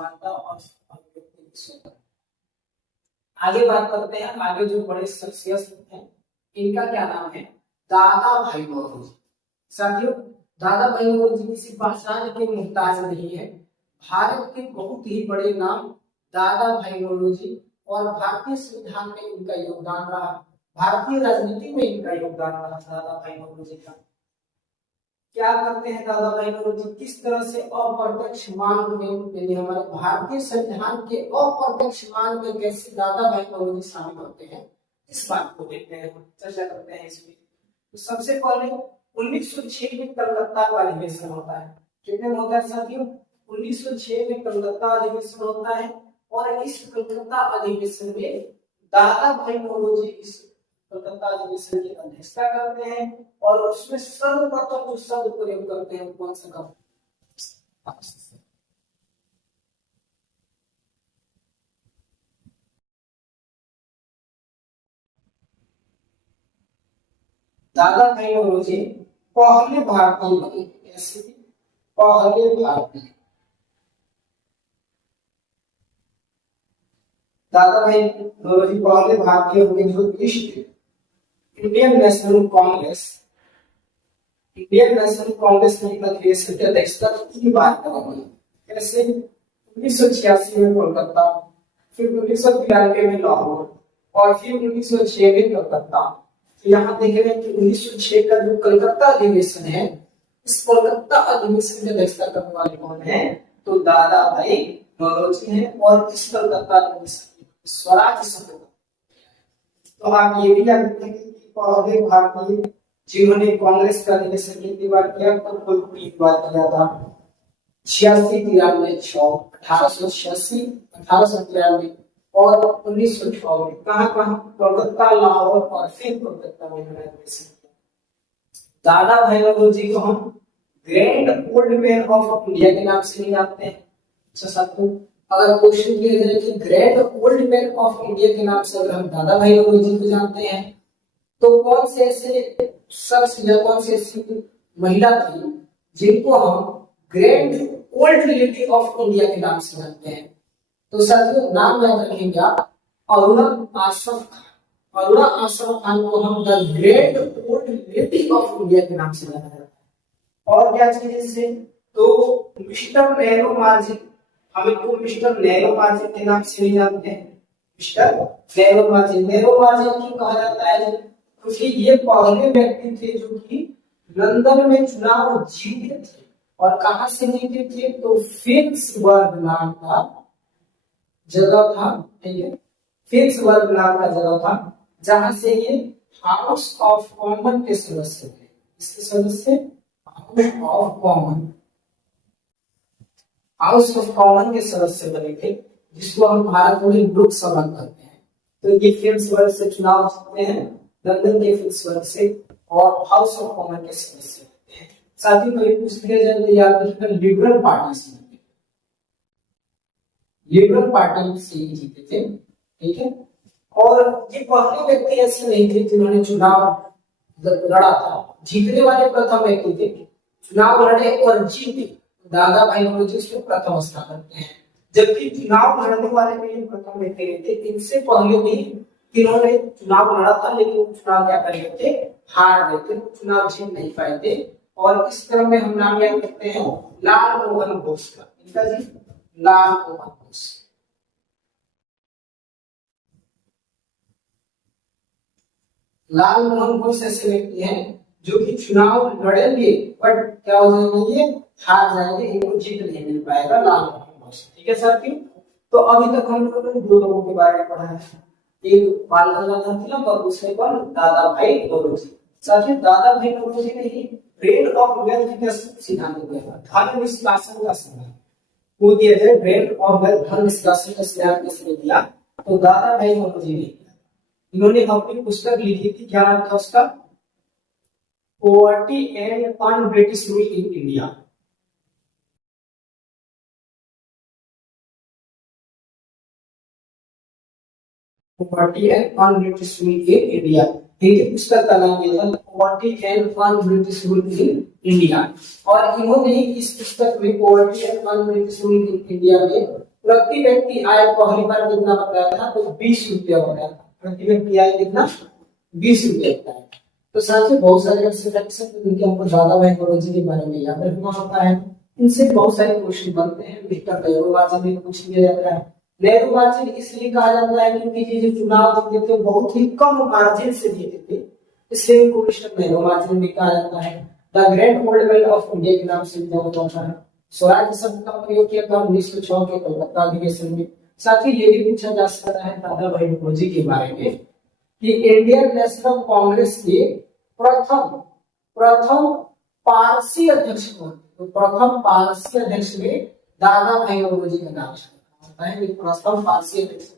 समानता और अभिव्यक्ति की स्वतंत्रता। आगे बात करते हैं, आगे जो बड़े शख्सियत हैं इनका क्या नाम है, दादा भाई नौरोजी। साथियों, दादा भाई नौरोजी किसी पहचान के मुहताज नहीं है। भारत के बहुत ही बड़े नाम दादा भाई नौरोजी, और भारतीय संविधान में इनका योगदान रहा, भारतीय राजनीति में इनका योगदान रहा दादा भाई नौरोजी का। क्या करते हैं दादा भाई नौरोजी, किस तरह से अप्रत्यक्ष मांग में, यानी हमारे भारतीय संविधान के अप्रत्यक्ष मांग में कैसे दादा भाई नौरोजी शामिल होते हैं, इस बात को देखते हैं, चर्चा करते हैं इसमें। तो सबसे पहले 1906 में कलकत्ता का अधिवेशन होता है। कितने में होता है साथियों, 1906 में कलकत्ता अधिवेशन होता है, और इस कलकत्ता अधिवेशन में दादा भाई नौरोजी इस कलकत्ता अधिवेशन की अध्यक्षता करते हैं, और उसमें सर्वप्रथम जो शब्द प्रयोग करते हैं कौन सा का, दादा भाई नौरोजी पहले भारतीय बने, ऐसे पहले भारतीय दादा भाई नौरोजी पहले भारतीय होंगे जो east Indian national Congress, Indian national Congress में अधिवेशन की अध्यक्षता 3 बार करेंगे। कैसे, 1986 में कोलकाता, फिर 1993 में लाहौर, और फिर 1906 में कलकत्ता। तो यहाँ देख रहे हैं कि 1906 का जो कलकत्ता अधिवेशन है, इस कलकत्ता अधिवेशन की अध्यक्षता करने वाले कौन है, तो दादा भाई नौरोजी हैं, और इस कलकत्ता अधिवेशन स्वराज शब्द। तो आप ये भी याद रखेंगे कि पहले भारतीय जिन्होंने कांग्रेस का अधिवेशन कितनी बार किया, तो कुल 3 बार किया था, 86, 93, 1886, 1893 और 1906 में। कहाँ, कोलकाता, लाहौर और फिर कोलकाता में अधिवेशन किया। दादा भाई नौरोजी को हम grand old man of India के नाम से नहीं जानते हैं। अच्छा साथियों, अगर क्वेश्चन किया जाए कि great old man of India के नाम से अगर हम दादा भाई नौरोजी को जानते हैं, तो कौन से ऐसे शख्स या कौन से ऐसी महिला थी जिनको हम great old lady of India के नाम से जानते हैं? तो साथियों नाम याद रखेंगे आप, अरुणा आसफ खान। अरुणा आसफ खान को हम the great old lady of India के नाम से जाना जाता है। और क्या चीज से, तो मिस्टर नेहरू मार्जिन, हम इनको मिस्टर नेहरू मार्जिन के नाम से भी जानते हैं। Mister Nehru margin, Nehru margin क्यों कहा जाता है, क्योंकि ये पहले व्यक्ति थे जो कि लंदन में चुनाव जीते थे, और कहां से जीते थे, तो फिल्म्सबर्ग नाम का जगह था, ठीक है, फिल्म्सबर्ग नाम का जगह था, जहां से ये हाउस ऑफ कॉमन के सदस्य थे। इसके सदस्य house of common, house of common के सदस्य बने थे, जिसको हम भारत में लोकसभा कहते हैं। तो ये फिल्म्सबर्ग से चुनाव जीतते हैं, लंदन के फिल्म्सबर्ग से, और हाउस ऑफ कॉमन के सदस्य बनते हैं। साथ ही कभी पूछ लिया जाए तो याद रखना लिबरल पार्टी से, लिबरल पार्टी से ही जीते थे, ठीक है। और ये पहले व्यक्ति ऐसे नहीं थे जिन्होंने चुनाव लड़ा था, जीतने वाले प्रथम व्यक्ति थे, चुनाव लड़े और जीते दादा भाई नौरोजी इसमें प्रथम स्थान करते हैं। जबकि चुनाव लड़ने वाले में ये प्रथम व्यक्ति थे, इनसे पहले भी इन्होंने चुनाव लड़ा था, लेकिन चुनाव क्या कर गए थे, हार गए थे, चुनाव जीत नहीं पाए थे। और इस क्रम में हम नाम याद रखते हैं लाल मोहन घोष का, इनका जी लाल मोहन घोष। लाल मोहन घोष ऐसे व्यक्ति हैं जो कि चुनाव लड़ेंगे बट क्या हो जाएंगे, ये हार जाएंगे, इनको जीत नहीं मिल पाएगा, लाल मोहन घोष, ठीक है साथियों। तो अभी तक हम लोगों ने 2 लोगों के बारे में पढ़ा है, एक बाल गंगाधर तिलक और दूसरे पर दादा भाई नौरोजी। साथियों दादा भाई नौरोजी ने ही रेट ऑफ वेल्थ का सिद्धांत दिया था, धन निष्कासन का सिद्धांत वो दिया जाए, रेट ऑफ वेल्थ धन निष्कासन का सिद्धांत किसने दिया, तो दादा भाई नौरोजी ने। इन्होंने अपनी पुस्तक लिखी थी, क्या नाम था उसका, poverty and un-British rule in India. Poverty and un-British rule in India, इनकी पुस्तक का नाम ये था, poverty and un-British rule in India. और इन्होंने इस पुस्तक में poverty and un-British rule in India में प्रति व्यक्ति आय पहली बार कितना बताया था, तो 20 रुपया बताया था। प्रति व्यक्ति आय कितना, 20 रुपया बताया। तो साथ में बहुत सारे जिनके हमको ज्यादा माइक्रोलॉजी के बारे में याद रखना होता है, इनसे बहुत सारे क्वेश्चन बनते हैं। मिस्टर नेहरू मार्जिन भी पूछ लिया जाता है। नेहरू मार्जिन इसलिए कहा जाता है क्योंकि ये जो चुनाव जीते थे बहुत ही कम मार्जिन से जीते थे, इसलिए इनको मिस्टर नेहरू मार्जिन भी कहा जाता है। The great old man of India के नाम से जाना जाता है। स्वराज शब्द का प्रयोग किया था 1906 के कलकत्ता अधिवेशन में। साथ ही ये भी पूछा जा सकता है दादा भाई नौरोजी के बारे में कि इंडियन नेशनल कांग्रेस के प्रथम पारसी अध्यक्ष कौन थे? तो प्रथम पारसी अध्यक्ष में दादा भाई नौरोजी का नाम आता है। प्रथम पारसी अध्यक्ष